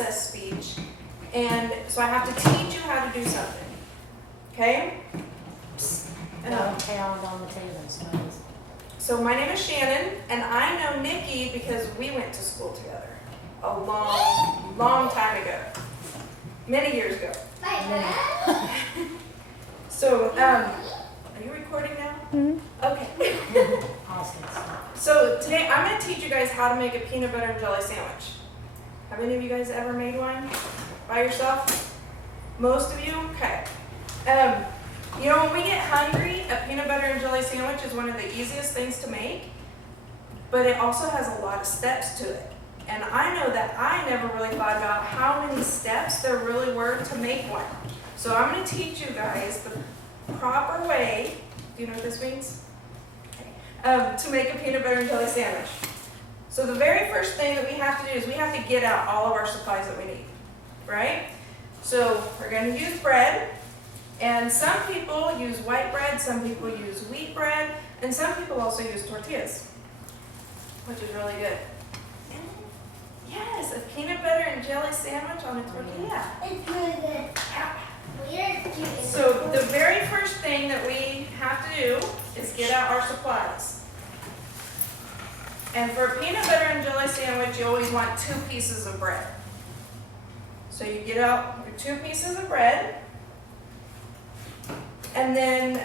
process speech, and so I have to teach you how to do something. Okay? Don't pound on the tables, please. So my name is Shannon, and I know Nikki because we went to school together a long, long time ago. Many years ago. So, are you recording now? Mm-hmm. Okay. Awesome stuff. So today I'm going to teach you guys how to make a peanut butter and jelly sandwich. Have any of you guys ever made one by yourself? Most of you? Okay. You know, when we get hungry, a peanut butter and jelly sandwich is one of the easiest things to make, but it also has a lot of steps to it. And I know that I never really thought about how many steps there really were to make one. So I'm going to teach you guys the proper way, do you know what this means? Okay. To make a peanut butter and jelly sandwich. So the very first thing that we have to do is we have to get out all of our supplies that we need, right? So we're going to use bread, and some people use white bread, some people use wheat bread, and some people also use tortillas, which is really good. Yes, a peanut butter and jelly sandwich on a tortilla. It's really good. Yeah. So the very first thing that we have to do is get out our supplies. And for a peanut butter and jelly sandwich, you always want 2 pieces of bread. So you get out your 2 pieces of bread. And then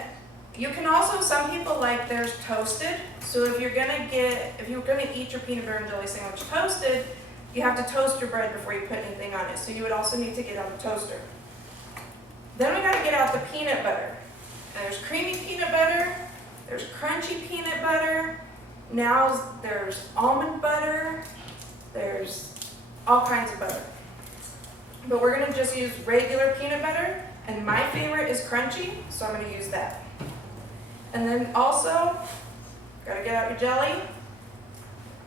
you can also, some people like theirs toasted. So if you're gonna eat your peanut butter and jelly sandwich toasted, you have to toast your bread before you put anything on it. So you would also need to get out the toaster. Then we gotta get out the peanut butter. And there's creamy peanut butter, there's crunchy peanut butter, now there's almond butter, there's all kinds of butter. But we're gonna just use regular peanut butter, and my favorite is crunchy, so I'm gonna use that. And then also, gotta get out your jelly.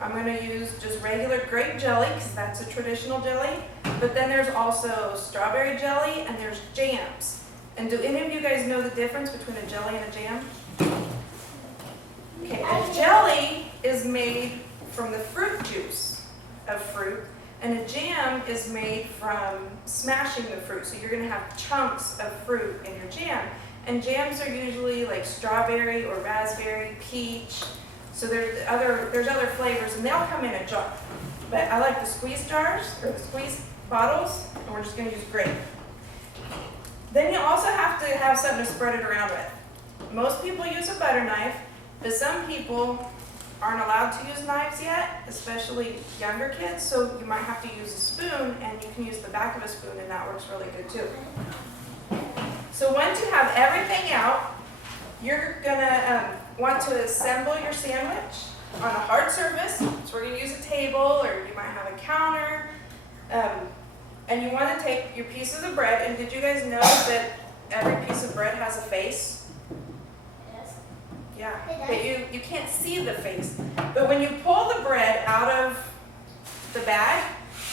I'm gonna use just regular grape jelly, because that's a traditional jelly. But then there's also strawberry jelly, and there's jams. And do any of you guys know the difference between a jelly and a jam? Okay, a jelly is made from the fruit juice of fruit, and a jam is made from smashing the fruit. So you're gonna have chunks of fruit in your jam. And jams are usually like strawberry or raspberry, peach. So there's other flavors, and they'll come in a jar. But I like the squeeze jars, or the squeeze bottles, and we're just gonna use grape. Then you also have to have something to spread it around with. Most people use a butter knife, but some people aren't allowed to use knives yet, especially younger kids, so you might have to use a spoon, and you can use the back of a spoon, and that works really good too. So once you have everything out, you're gonna want to assemble your sandwich on a hard surface. So we're gonna use a table, or you might have a counter. And you wanna take your pieces of bread, and did you guys know that every piece of bread has a face? Yes. Yeah, but you can't see the face. But when you pull the bread out of the bag,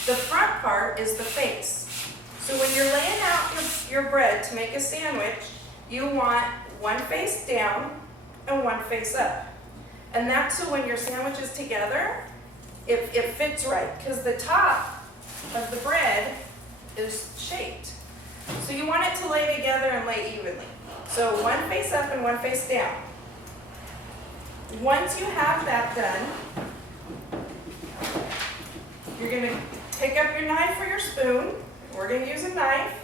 the front part is the face. So when you're laying out your bread to make a sandwich, you want one face down and one face up. And that's so when your sandwich is together, it fits right, because the top of the bread is shaped. So you want it to lay together and lay evenly. So one face up and one face down. Once you have that done, you're gonna pick up your knife or your spoon. We're gonna use a knife.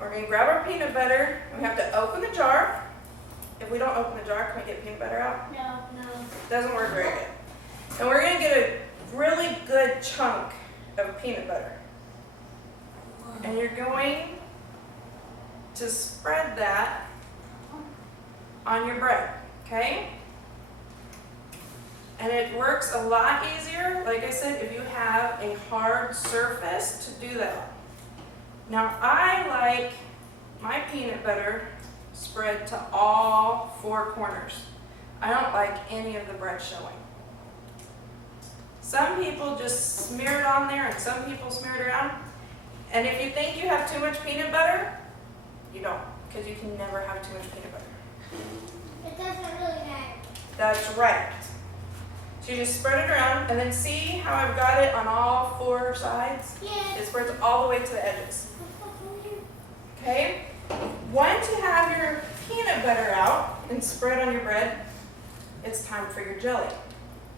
We're gonna grab our peanut butter. We have to open the jar. If we don't open the jar, can we get peanut butter out? No. Doesn't work very good. And we're gonna get a really good chunk of peanut butter. And you're going to spread that on your bread, okay? And it works a lot easier, like I said, if you have a hard surface to do that on. Now I like my peanut butter spread to all 4 corners. I don't like any of the bread showing. Some people just smear it on there, and some people smear it around. And if you think you have too much peanut butter, you don't, because you can never have too much peanut butter. It doesn't really matter. That's right. So you just spread it around, and then see how I've got it on all 4 sides. Yeah. It spreads all the way to the edges. Okay? Once you have your peanut butter out and spread on your bread, it's time for your jelly.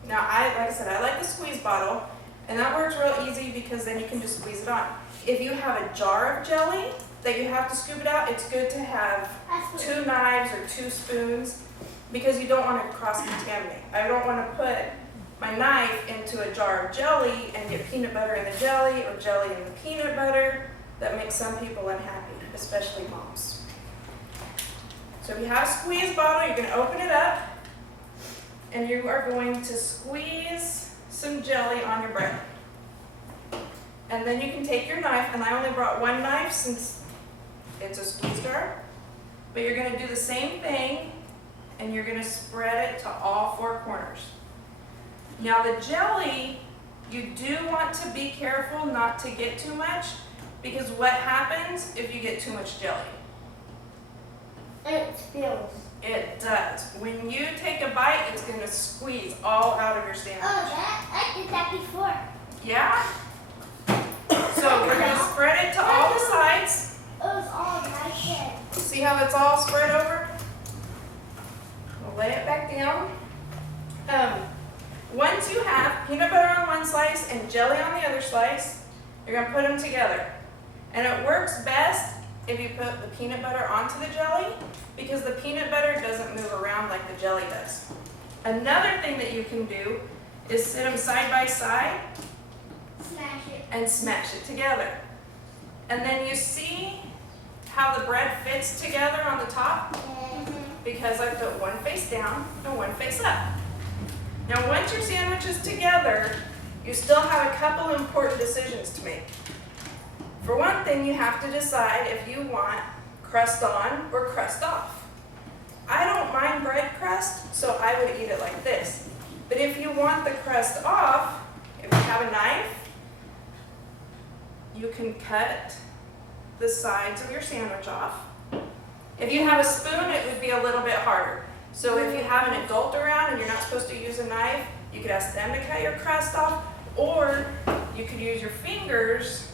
Now, like I said, I like the squeeze bottle, and that works real easy because then you can just squeeze it on. If you have a jar of jelly that you have to scoop it out, it's good to have 2 knives or 2 spoons because you don't want to cross-contaminate. I don't want to put my knife into a jar of jelly and get peanut butter in the jelly or jelly in the peanut butter. That makes some people unhappy, especially moms. So if you have a squeeze bottle, you're going to open it up and you are going to squeeze some jelly on your bread. And then you can take your knife, and I only brought 1 knife since it's a squeeze jar, but you're going to do the same thing and you're going to spread it to all 4 corners. Now the jelly, you do want to be careful not to get too much, because what happens if you get too much jelly? It spills. It does. When you take a bite, it's going to squeeze all out of your sandwich. I did that before. Yeah? So we're going to spread it to all the sides. It was all my head. See how that's all spread over? We'll lay it back down. Once you have peanut butter on one slice and jelly on the other slice, you're going to put them together. And it works best if you put the peanut butter onto the jelly because the peanut butter doesn't move around like the jelly does. Another thing that you can do is sit them side by side Smash it. and smash it together. And then you see how the bread fits together on the top? Because I put one face down and one face up. Now once your sandwich is together, you still have a couple important decisions to make. For one thing, you have to decide if you want crust on or crust off. I don't mind bread crust, so I would eat it like this. But if you want the crust off, if you have a knife, you can cut the sides of your sandwich off. If you have a spoon, it would be a little bit harder. So if you have an adult around and you're not supposed to use a knife, you could ask them to cut your crust off, or you could use your fingers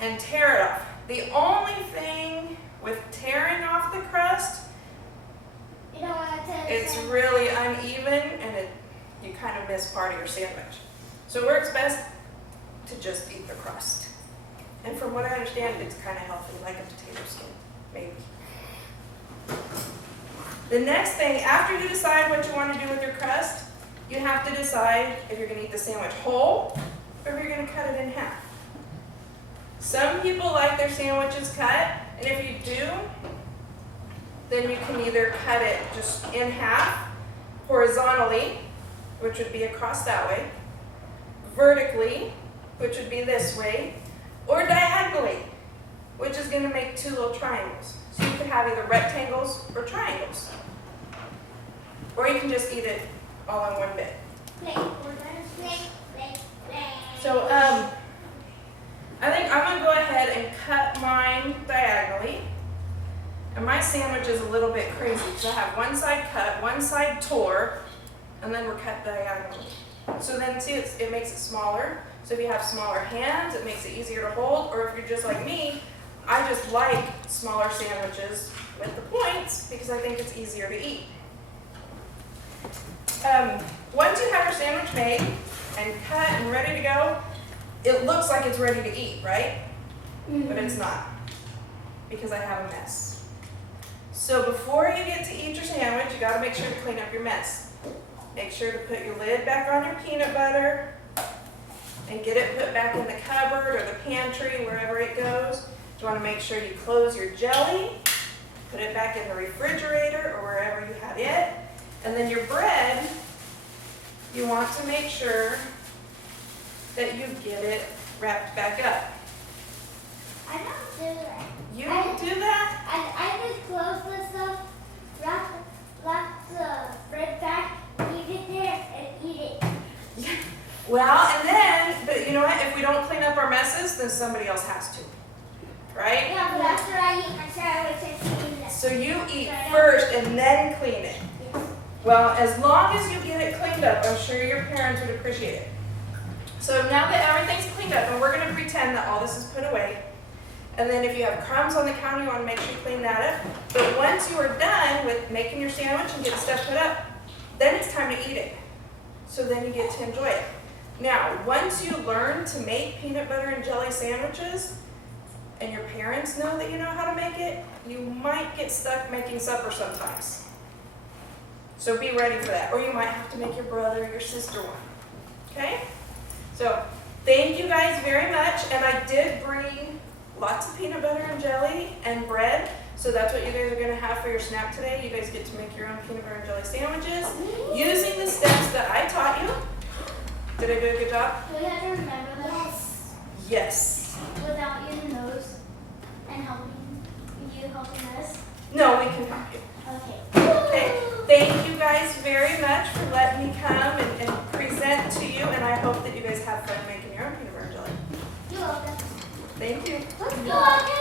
and tear it off. The only thing with tearing off the crust, You don't want to. it's really uneven and you kind of miss part of your sandwich. So it works best to just eat the crust. And from what I understand, it's kind of healthy, like a potato skin, maybe. The next thing, after you decide what you want to do with your crust, you have to decide if you're going to eat the sandwich whole or if you're going to cut it in half. Some people like their sandwiches cut, and if you do, then you can either cut it just in half, horizontally, which would be across that way, vertically, which would be this way, or diagonally, which is going to make 2 little triangles. So you could have either rectangles or triangles. Or you can just eat it all in one bit. So I think I'm going to go ahead and cut mine diagonally. And my sandwich is a little bit crazy because I have one side cut, one side tore, and then we're cut diagonally. So then see, it makes it smaller. So if you have smaller hands, it makes it easier to hold. Or if you're just like me, I just like smaller sandwiches with the points because I think it's easier to eat. Once you have your sandwich made and cut and ready to go, it looks like it's ready to eat, right? But it's not, because I have a mess. So before you get to eat your sandwich, you gotta make sure to clean up your mess. Make sure to put your lid back on your peanut butter and get it put back in the cupboard or the pantry, wherever it goes. You wanna make sure you close your jelly, put it back in the refrigerator or wherever you had it. And then your bread, you want to make sure that you get it wrapped back up. I don't do that. You don't do that? I just close this up, wrap the bread back, leave it there, and eat it. Well, and then, but you know what? If we don't clean up our messes, then somebody else has to, right? Yeah, but after I eat my sandwich, I clean it. So you eat first and then clean it. Well, as long as you get it cleaned up, I'm sure your parents would appreciate it. So now that that all this is put away. And then if you have crumbs on the counter, you want to make sure you clean that up. But once you are done with making your sandwich and getting stuff put up, then it's time to eat it. So then you get to enjoy it. Now, once you learn to make peanut butter and jelly sandwiches, and your parents know that you know how to make it, you might get stuck making supper sometimes. So be ready for that. Or you might have to make your brother or your sister one. Okay? So thank you guys very much. And I did bring lots of peanut butter and jelly and bread. So that's what you guys are going to have for your snack today. You guys get to make your own peanut butter and jelly sandwiches using the steps that I taught you. Did I do a good job? Do we have to remember that? Yes. Without using those and helping us? No, we can help you. Okay. Okay. Thank you guys very much for letting me come and present to you. And I hope that you guys have fun making your own peanut butter and jelly. You're welcome. Thank you. Let's go.